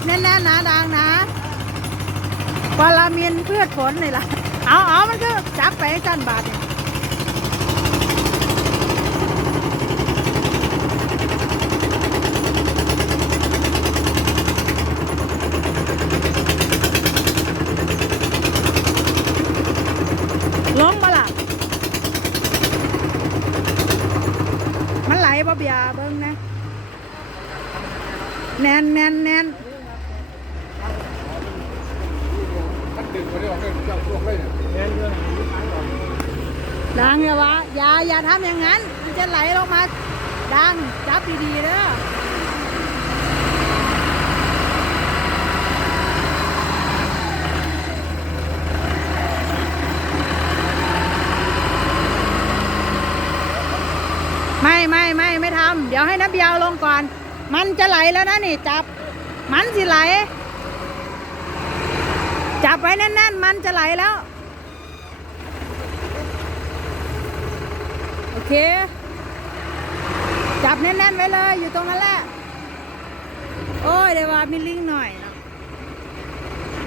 บแน่นๆนะดังนะปลาเมียนพืชผลนี่ล่ะ เอาเอามันก็จับไปกันบาทนี่ลงมาล่ะ มันไหลบ่เบียเบิ่งนะ แน่นแน่นแน่น มัน ดึงเลยเจ้าพวกเลยเนี่ยดังอวะอย่าอย่าทำอย่างนั้น มันจะไหลลงมา ดัง จับดีๆเด้อไม่ไม่ไม่ไม่ทำเดี๋ยวให้น้ำเบียวลงก่อน มันจะไหลแล้วนะนี่จับ มันสิไหล จับไว้แน่น ๆ มันจะไหลแล้ว โอเค จับแน่น ๆ ไว้เลย อยู่ตรงนั้นแหละ โอ้ยเดี๋ยวว่ามีลิงหน่อยนะ